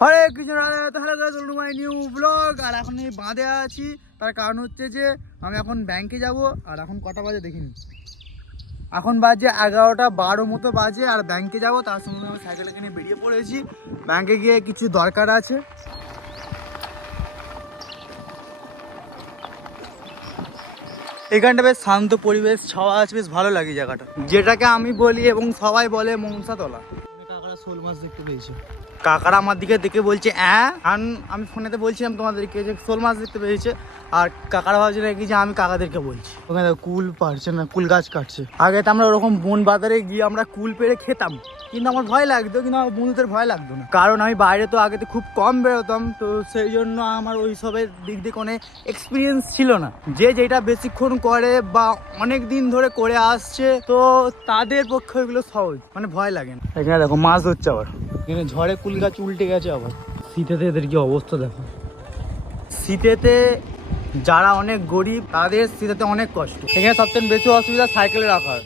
হরে Krishna new blog আর এখন এই বাঁধে আছি, তার কারণ হচ্ছে যে আমি এখন ব্যাংকে যাব, আর এখন কটা বাজে দেখিনি। এখন বাজে এগারোটা বারো মতো বাজে, আর ব্যাংকে যাব, তার সঙ্গে আমি সাইকেলটা নিয়ে বেরিয়ে পড়েছি। ব্যাংকে গিয়ে কিছু দরকার আছে। এখানটা বেশ শান্ত পরিবেশ, ছাওয়া আছে, বেশ ভালো লাগে জায়গাটা। যেটাকে আমি বলি এবং সবাই বলে মনসাতলা। কাকারা শোল মাছ দেখতে পেয়েছি। কাকারা আমার দিকে দেখে বলছে কারণ আমি ফোনেতে বলছিলাম তোমাদেরকে যে শোল মাছ দেখতে পেয়েছে, আর কাকারা ভাবছে নাকি যে আমি কাকাদেরকে বলছি। ওখানে কুল পারছে না, কুল গাছ কাটছে। আগে তো আমরা ওরকম বন বাজারে গিয়ে আমরা কুল পেরে খেতাম, কিন্তু আমার ভয় লাগতো, কিন্তু আমার বন্ধুদের ভয় লাগতো না। কারণ আমি বাইরে তো আগে তো খুব কম বেরোতাম, তো সেই জন্য আমার ওই সবের দিক দিয়ে কোনো এক্সপিরিয়েন্স ছিল না। যে যেটা বেশিক্ষণ করে বা অনেক দিন ধরে করে আসছে, তো তাদের পক্ষে ওইগুলো সহজ মানে ভয় লাগে না। এখানে দেখো মাছ ধরছে আবার। এখানে ঝড়ে কুল গাছ উল্টে গেছে আবার। শীতেতে এদের কি অবস্থা দেখো। শীতেতে যারা অনেক গরিব তাদের শীতেতে অনেক কষ্ট। এখানে সবচেয়ে বেশি অসুবিধা সাইকেলে রাখার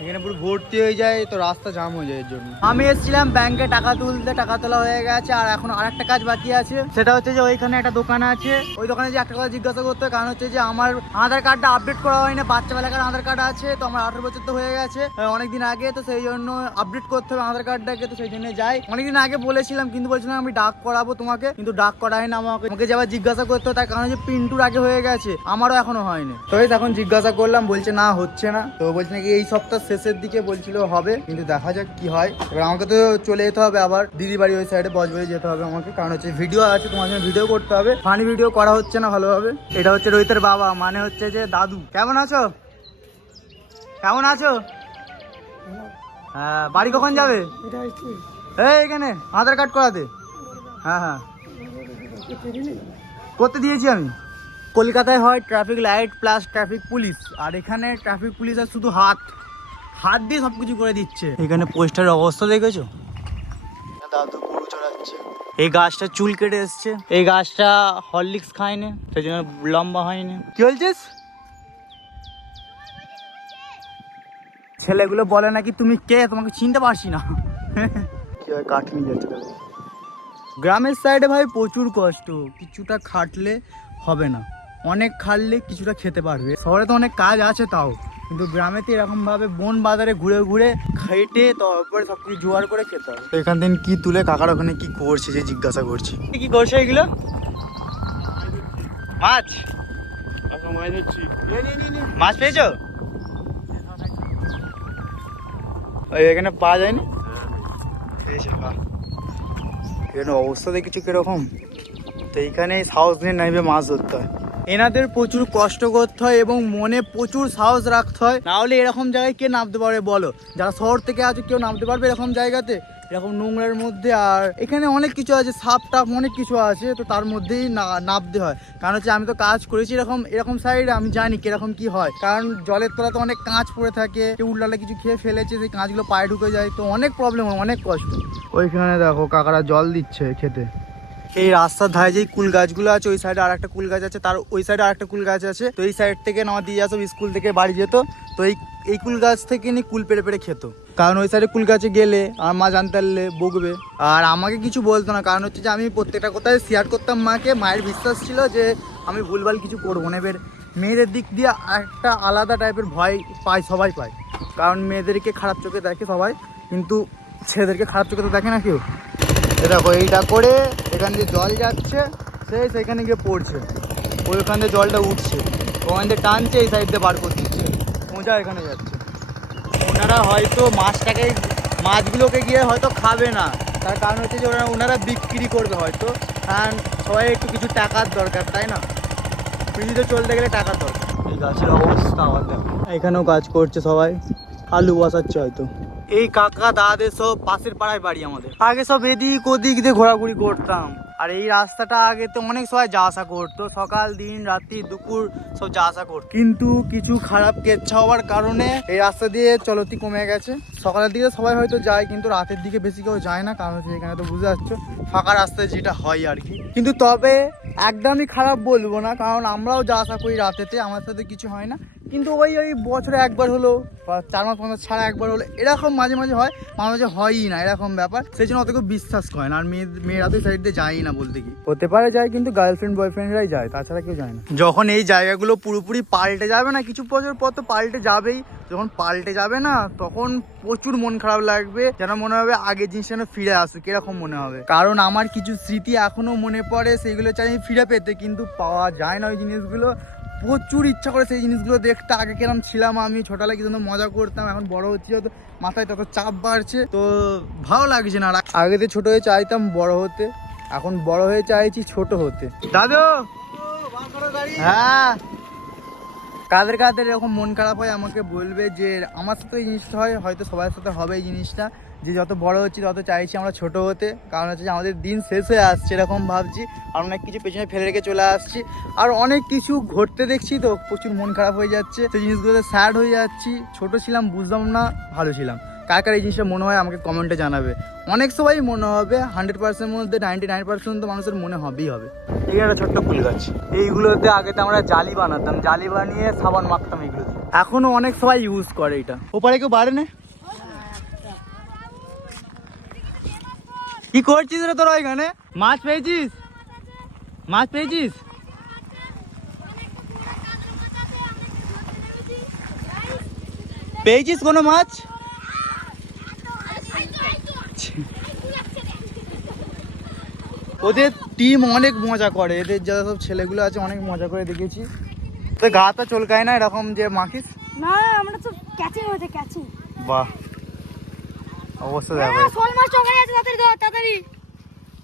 এখানে পুরো ভর্তি হয়ে যায়, তো রাস্তা জাম হয়ে যায় এর জন্য। আমি এসেছিলাম ব্যাংকে টাকা তুলতে, টাকা তোলা হয়ে গেছে, আর এখন আরেকটা কাজ বাকি আছে। সেটা হচ্ছে যে ওইখানে একটা দোকান আছে। ওই দোকানে যে একটা কথা জিজ্ঞাসা করতে কারণ হচ্ছে যে আমার আধার কার্ডটা আপডেট করা হয় না বাচ্চা বেলাকার আধার কার্ড আছে, তো আমার আঠারো বছর তো হয়ে গেছে অনেকদিন আগে, তো সেই জন্য আপডেট করতে হবে আধার কার্ডটাকে, তো সেই জন্য যাই। অনেকদিন আগে বলেছিলাম, কিন্তু বলছিলাম আমি ডাক করাবো তোমাকে, কিন্তু ডাক করাই না আমাকে। আমাকে যাবার জিজ্ঞাসা করতে তার কারণ হচ্ছে পিন্টুর আগে হয়ে গেছে, আমারও এখনও হয়নি। তো এখন জিজ্ঞাসা করলাম, বলছে না, হচ্ছে না। তো বলছে নাকি এই সপ্তাহ শেষের দিকে বলছিল হবে কিন্তু দেখা যাক কি হয়। এবার আমাকে তো চলে যেতে হবে আবার দিদি বাড়ি ওই সাইডে বজবাড়ি যেতে হবে আমাকে কারণ হচ্ছে ভিডিও আছে তোমার জন্য ভিডিও করতে হবে। ফানি ভিডিও করা হচ্ছে না ভালোভাবে। এটা হচ্ছে রোহিতের বাবা মানে হচ্ছে যে দাদু। কেমন আছো? কেমন আছো? হ্যাঁ বাড়ি কখন যাবে? এই এখানে আধার কার্ড করাতে। হ্যাঁ হ্যাঁ। করতে দিয়েছি আমি। কলকাতায় হয় traffic light plus traffic police আর এখানে ট্রাফিক পুলিশ আর শুধু হাত। হাত দিয়ে সব কিছু করে দিচ্ছে। এখানে পোস্টারের অবস্থা দেখেছ? দাদু গরু চড়াচ্ছে। এই গাছটা চুল কেটে এসছে। এই গাছটা হরলিক্স খায়নি সেই জন্য লম্বা হয়নি। কি বলছিস? ছেলেগুলো বলে নাকি তুমি কে? তোমাকে চিনতে পারছি না। কি কাঠ নিয়ে যাচ্ছে গ্রামের সাইডে ভাই প্রচুর কষ্ট। কিছুটা খাটলে হবে না। অনেক খাটলে কিছুটা খেতে পারবে। শহরে তো অনেক কাজ আছে তাও। কিন্তু গ্রামেতে এরকম ভাবে বন বাজারে ঘুরে ঘুরে খেটে তারপরে সব কিছু জোগাড় করে খেতে হবে। তো এখান থেকে কি তুলে কাকার ওখানে কি করছে যে জিজ্ঞাসা করছি? কি করছে এগুলো? মাছ। মাছ পেয়েছ? ওই এখানে পাওয়া যায়নি? এখানে অবস্থা দেখেছি কীরকম? তো এইখানে সাহস নিয়ে নাইবে মাছ ধরতে হয়। এনাদের প্রচুর কষ্ট করতে হয় এবং মনে প্রচুর সাহস রাখতে হয়। না হলে এরকম জায়গায় কে নামতে পারবে বলো? যারা শহর থেকে আছে কেউ নামতে পারবে এরকম জায়গাতে? এরকম নোংরার মধ্যে আর এখানে অনেক কিছু আছে, সাপ টাপ অনেক কিছু আছে, তো তার মধ্যেই নামতে হয়। কারণ হচ্ছে আমি তো কাজ করেছি এরকম এরকম সাইডে আমি জানি কীরকম কি হয়। কারণ জলের তলাতে অনেক কাঁচ পড়ে থাকে, কেউ উল্লালে কিছু খেয়ে ফেলেছে, সেই কাঁচগুলো পায়ে ঢুকে যায়, তো অনেক প্রবলেম হয়, অনেক কষ্ট। ওইখানে দেখো কাকারা জল দিচ্ছে খেতে। এই রাস্তার ধারে যেই কুল গাছগুলো আছে, ওই সাইডে আরেকটা কুল গাছ আছে, তার ওই সাইডে আরেকটা কুল গাছ আছে। তো এই সাইড থেকে আমার দিয়ে আসো স্কুল থেকে বাড়ি যেত। তো এই এই কুল গাছ থেকে নিয়ে কুল পেড়ে পেড়ে খেত। কারণ ওই সাইডে কুল গাছে গেলে আমার মা জানতে পারলে বকবে। আর আমাকে কিছু বলতো না, কারণ হচ্ছে যে আমি প্রত্যেকটা কোথায় শেয়ার করতাম মাকে। মায়ের বিশ্বাস ছিল যে আমি ভুলভাল কিছু করব না। এবার মেয়েদের দিক দিয়ে একটা আলাদা টাইপের ভয় পায়, সবাই পায়। কারণ মেয়েদেরকে খারাপ চোখে দেখে সবাই। কিন্তু ছেলেদেরকে খারাপ চোখে তো দেখে না কেউ। দেখো এইটা করে এখান দিয়ে জল যাচ্ছে সে সেখানে গিয়ে পড়ছে। ওইখান দিয়ে জলটা উঠছে। ওখান দিয়ে টানছে এই সাইড দিয়ে বার করে দিচ্ছে। মোজা এখানে যাচ্ছে। ওনারা হয়তো মাছটাকে মাছগুলোকে গিয়ে হয়তো খাবে না। তার কারণ হচ্ছে যে ওরা ওনারা বিক্রি করবে হয়তো। কারণ সবাই একটু কিছু টাকার দরকার তাই না? পৃথিবীতে চলতে গেলে টাকার দরকার। এই গাছের অবস্থা আমাদের। এখানেও কাজ করছে সবাই। আলু বসাচ্ছে হয়তো। এই কাকা দাদাদের সব পাশের পাড়ায় বাড়ি আমাদের। আগে সব এদিক ওদিক দিয়ে ঘোরাঘুরি করতাম। আর এই রাস্তাটা আগে তো অনেক সময় যা আসা করতো। সকাল, দিন, রাত্রি, দুপুর সব যা আসা করতো। কিন্তু কিছু খারাপ কেচ্ছা হওয়ার কারণে এই রাস্তা দিয়ে চলতি কমে গেছে। সকালের দিকে সবাই হয়তো যায়, কিন্তু রাতের দিকে বেশি কেউ যায় না। কারণ হচ্ছে এখানে তো বুঝতে পারছ, ফাঁকা রাস্তায় যেটা হয় আর কি। কিন্তু তবে একদমই খারাপ বলব না, কারণ আমরাও যা আসা করি রাতেতে আমার সাথে কিছু হয় না। কিন্তু ওই ওই বছরে একবার হলো বা চার মাস পাঁচ মাস ছাড়া একবার হলো এরকম মাঝে মাঝে হয় মাঝে মাঝে হয়ই না এরকম ব্যাপার। সেই জন্য অত কেউ বিশ্বাস করে না আর মেয়ে মেয়েরা তো সাইড দিয়ে যায়ই না বলতে কি হতে পারে যায় কিন্তু গার্লফ্রেন্ড বয়ফ্রেন্ডরাই যায় তাছাড়া কেউ যায় না। যখন এই জায়গাগুলো পুরোপুরি পাল্টে যাবে না কিছু বছর পর তো পাল্টে যাবেই। যখন পাল্টে যাবে না তখন প্রচুর মন খারাপ লাগবে যেন মনে হবে আগে জিনিসটা যেন ফিরে আসুক কীরকম মনে হবে। কারণ আমার কিছু স্মৃতি এখনও মনে পড়ে সেগুলো চাই আমি ফিরে পেতে কিন্তু পাওয়া যায় না ওই জিনিসগুলো। প্রচুর ইচ্ছা করে সেই জিনিসগুলো দেখতে। আগে কিরম ছিলাম আমি, ছোটবেলায় কিন্তু মজা করতাম, এখন বড় হচ্ছি তো মাথায় তত চাপ বাড়ছে। তো ভালো লাগছে না। আগে তো ছোট হয়ে চাইতাম বড় হতে, এখন বড় হয়ে চাইছি ছোট হতে। দাদু! হ্যাঁ। কাদের কাদের এরকম মন খারাপ হয় আমাকে বলবে যে, আমার সাথে এই জিনিসটা হয়, হয়তো সবার সাথে হবে এই জিনিসটা। যে যত বড় হচ্ছি তত চাইছি আমরা ছোট হতে। কারণ হচ্ছে যে আমাদের দিন শেষ হয়ে আসছে এরকম ভাবছি। আর অনেক কিছু পেছনে ফেলে রেখে চলে আসছি। আর অনেক কিছু ঘটতে দেখছি তো প্রচুর মন খারাপ হয়ে যাচ্ছে। সেই জিনিসগুলোতে স্যাড হয়ে যাচ্ছি। ছোট ছিলাম বুঝলাম না ভালো ছিলাম। কার কার এই জিনিসটা মনে হয় আমাকে কমেন্টে জানাবে। অনেক সবাই মনে হবে হান্ড্রেড পার্সেন্ট মধ্যে নাইনটি নাইন পার্সেন্ট তো মানুষের মনে হবেই হবে। এই একটা ছোট্ট ফুল গাছ। এইগুলোতে আগে তো আমরা জালি বানাতাম। জালি বানিয়ে সাবান মাখতাম এগুলো দিয়ে। এখনও অনেক সবাই ইউজ করে এটা। ওপারে কেউ বাড়ে না? কি করছিস রে তোরা এখানে? মাছ পেয়েছিস? মাছ পেয়েছিস? পেয়েছিস কোনো মাছ? ওদের টিম অনেক মজা করে। এদের যা সব ছেলেগুলো আছে অনেক মজা করে দেখেছি। তো গা তো চলকায় না এরকম যে মাখিস? না আমরা তো ক্যাচিং হয়েছে ক্যাচিং বাহ। অবশ্য দেখো। শোল মাছ ওখানে আছে তাড়াতাড়ি ধর তাড়াতাড়ি।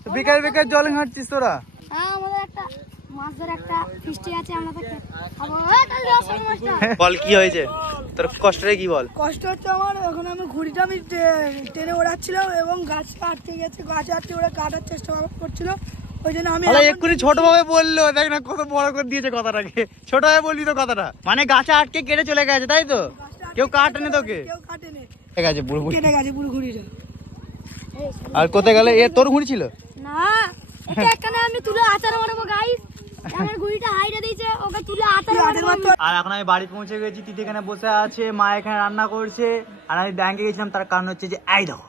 তো বেকার বেকার জল ঘাঁটছিস তোরা? হ্যাঁ আমাদের একটা ফিস্টি আছে আমরা তো খাব। বল কি হয়েছে? তোর কষ্টটা কি বল? কষ্ট হচ্ছে আমার এখন আমি ঘুড়িটা আমি টেনে ওড়াচ্ছিলাম এবং আটকে গেছে গাছে আটকে ওরা কাটার চেষ্টা করছিল। ওই জন্য আমি এক্ষুনি ছোট ভাবে বলল দেখ না কত বড় করে দিয়েছে কথাটাকে। ছোট ভাবে বললি তো কথাটা। মানে গাছে আটকে কেটে চলে গেছে তাই তো? কেউ কাটেনি তোকে। কেউ ঠিক আছে পুরো পুরো। কেটে গেছে পুরো ঘুড়িটা। আর কোথায় গেলে? এ তোর ঘুড়ি ছিল? না এটা একখানে আমি তুলে আচার মারবো গাইস আমার ঘুড়িটা হাইটা দিয়েছে ওকে তুলে আচার মারবো আর এখন আমি বাড়ি পৌঁছে গেছি তিথি এখানে বসে আছে মা এখানে রান্না করছে আর আমি ব্যাংকে গেছিলাম তার কারণ হচ্ছে যে এই দেখো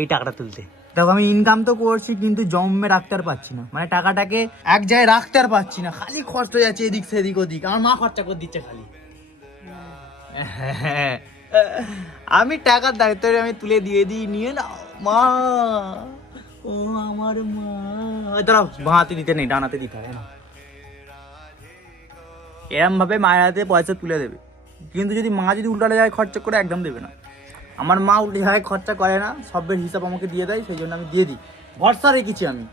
এই টাকাটা তুলতে। দেখো আমি ইনকাম তো করছি কিন্তু জমে রাখতে আর পারছি না। মানে টাকাটাকে এক জায়গায় রাখতে আর পারছি না। খালি খরচ হয়ে যাচ্ছে এদিক সেদিক ওদিক। আমার মা খরচা করে দিচ্ছে খালি। আমি টাকার দায়িত্ব আমি তুলে দিয়ে দিই, নিয়ে না মা, ও আমার মা। দাঁড়াও বাঁহাতে দিতে নেই ডানাতে দিতে হবে, না। এরম ভাবে মায়ের হাতে পয়সা তুলে দেবে। কিন্তু যদি মা যদি উল্টালে যায়, খরচা করে একদম দেবে না। আমার মা উল্টে যায়, খরচা করে না, সবের হিসাব আমাকে দিয়ে দেয়, সেই জন্য আমি দিয়ে দিই। ভরসা রেখেছি আমি।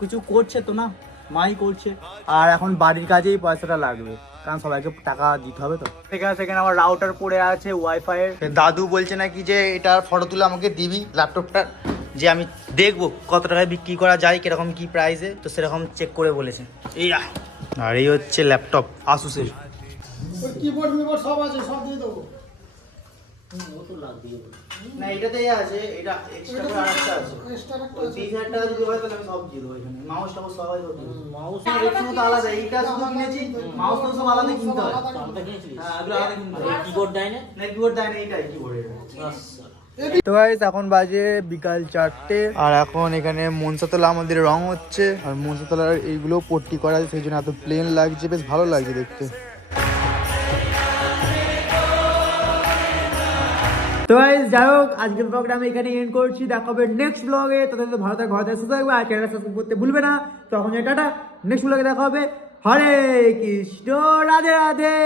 কিছু করছে তো না, মাই করছে। আর এখন বাড়ির কাজেই পয়সাটা লাগবে। কারণ সবাইকে টাকা দিতে হবে তো। সেখানে সেখানে আমার রাউটার পড়ে আছে ওয়াইফাই এর। দাদু বলছে নাকি যে এটার ফটো তুলে আমাকে দিবি ল্যাপটপটা যে আমি দেখব কত টাকায় বিক্রি করা যায় কীরকম কি প্রাইসে তো সেরকম চেক করে বলেছে। এই। আর এই হচ্ছে ল্যাপটপ আসুসের কিবোর্ড মিবোর্ড সব আছে সব দিয়ে দেবো। না এটাতেই আছে এটা এক্সট্রা করে আরেকটা আছে। ওই টাকা যদি হয় তাহলে আমি সব দিয়ে দেবো এখানে। মাউস টাউস সব হয় মাউস রেটগুলো তো আলাদা এইটা শুধু কিনেছি মাউস তো সব আলাদা কিনতে হয়। হ্যাঁ। এগুলো আলাদা কিনতে হয়। কিবোর্ড দেয় না? না কিবোর্ড দেয় না এইটাই কিবোর্ড তো গাইস এখন বাজে বিকাল চারটে। আর এখন এখানে মনসাতলা আমাদের রং হচ্ছে। আর মনসাতলার এইগুলো পট্টি করা আছে সেই জন্য এত প্লেন লাগছে। বেশ ভালো লাগছে দেখতে। তো যাই হোক, আজকের ব্লগটা আমি এখানে এন্ড করছি। দেখা হবে নেক্সট ব্লগে তো ভালো ঘর থাকবে সুস্থ থাকবে। আর চ্যানেল সাবস্ক্রাইব করতে ভুলবে না। তখন টাটা। নেক্সট ব্লগে দেখা হবে। হরে কৃষ্ণ, রাধে রাধে।